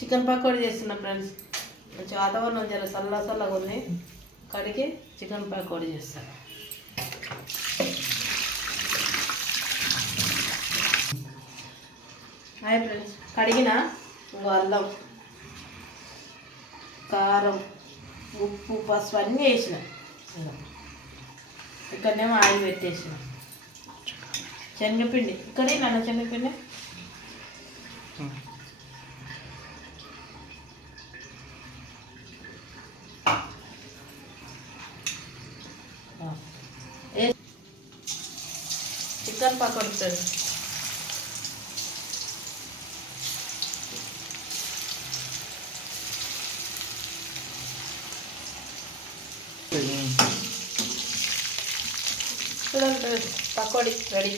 Chicken pakodi చేస్తున్నా friends. మంచి వాతావరణం జర చల్లగా ఉంది. కడిగి చికెన్ పకోడీ చేస్తాను. హాయ్ ఫ్రెండ్స్, కడిగిన అల్లం, కారం, ఉప్పు, పసుపు అన్నీ వేసిన. ఇక్కడనేమో ఆయిల్ పెట్టేసిన. శనగపిండి ఇక్కడే నాన్న, శనగపిండి చికెన్ పకోడీ ఫ్రెండ్స్. చూడండి పకోడీ రెడీ.